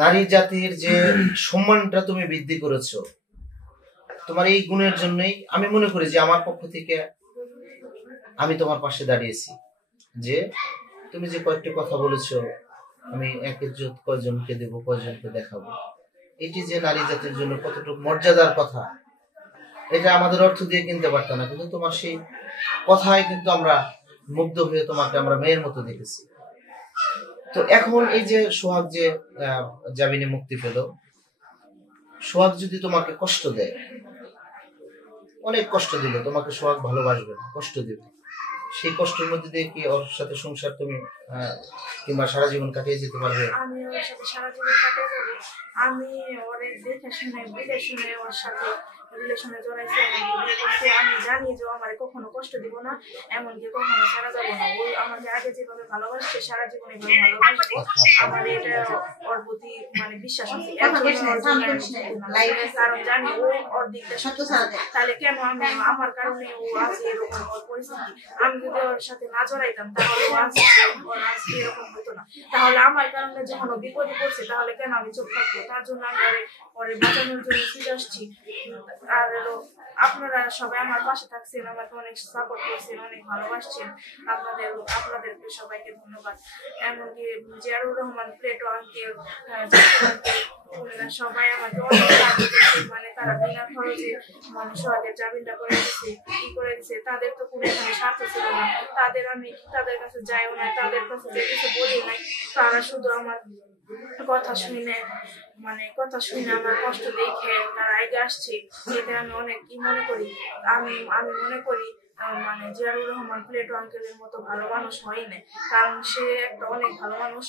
নারী জাতির যে সম্মানটা তুমি বৃদ্ধি করেছো, তোমার এই গুণের জন্যই আমি মনে করি যে আমার পক্ষ থেকে আমি তোমার পাশে দাঁড়িয়েছি। যে তুমি যে কয়েকটি কথা বলেছো, আমি এক ইজ্জত কয়জনকে দেবো, কয়জনকে দেখাবো, এটি যে নারী জাতির জন্য কতটুকু মর্যাদার কথা, এটা আমাদের অর্থ দিয়ে কিনতে পারতাম না, কিন্তু তোমার সেই কথায় কিন্তু আমরা মুগ্ধ হয়ে তোমাকে আমরা মেয়ের মতো দেখেছি। তো এখন এই যে সোহাগ যে জামিনে মুক্তি পেল, সোহাগ যদি তোমাকে কষ্ট দেয়, অনেক কষ্ট দিল, তোমাকে সোহাগ ভালোবাসবে না, কষ্ট দিবে, সেই কষ্টের মধ্যে দিয়ে কি ওর সাথে সংসার তুমি কিংবা সারা জীবন কাটিয়ে যেতে পারবে? আমি ওর সাথে সারা জীবন কাটিয়ে যাবো। আমি ওরে দেখে শুনে বুঝে শুনে ওর সাথে রিলেশনে জড়াইছি, আমি জানি যে আমার কখনো কষ্ট দিব না, এমনকি কখনো সারা যাবো না। ও আমাকে আগে যেভাবে ভালোবাসছে সারা জীবন এভাবে ভালোবাসবো। আমার এটা ওর প্রতি মানে বিশ্বাস আছে, কারণ জানি ও ওর দিকটা সত্য। তাহলে কেন আমি আমার কারণে ও আজকে এরকম ওর পরিস্থিতি, আমি যদি ওর সাথে না জড়াইতাম তাহলে ও আজকে এরকম হতো না। তাহলে আমার কারণে যখন ও বিপদে পড়ছে তাহলে কেন আমি চুপ থাকবো? তার জন্য আমি ওরে বাঁচানোর জন্য ফিরে আসছি। আর আপনারা সবাই আমার পাশে থাকছেন, আমাকে অনেক সাপোর্ট করছেন, অনেক ভালোবাসছেন। আপনাদেরকে সবাইকে ধন্যবাদ। এমনকি জিয়ারুর রহমান, প্লেটো আঙ্কেল, সবাই আমাকে অনেক সাহায্য করছে। মানে তারা বিনা খরচে মানে সোহাগের জামিনটা করে দিচ্ছে, কি করে দিচ্ছে। তাদের তো কোনো এখানে স্বার্থ ছিল না, আমি তাদের কাছে যাইও না, তাদের কাছে যে কিছু বলি নাই। তারা শুধু আমার কথা শুনে আমার কষ্ট দেখে তারা আগে আসছে। এটা আমি অনেক মনে করি। আমি মনে করি মানে জিয়ারুর রহমান, প্লেটো আঙ্কেলের মতো ভালো মানুষ হয় না, কারণ সে একটা অনেক ভালো মানুষ।